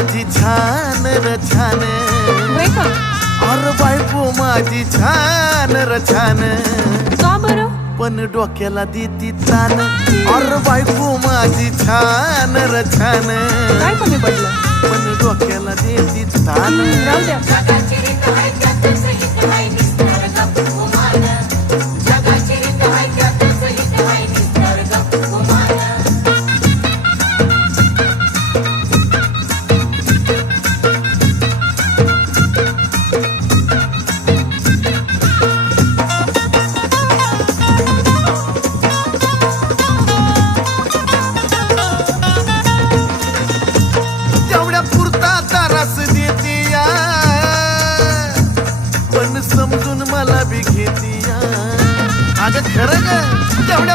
माझी छान र छान, होय का? अरे बायको माझी छान र छान, का बरं? पण डोक्याला देती तान. अरे बायको माझी छान र छान, काय कमी पडलं? पण डोक्याला देती तान. राहू द्या. तेवढ्या पुरता तारास देती या, पण समजून मला बी घेती या. अगं खरं ग, तेवढ्या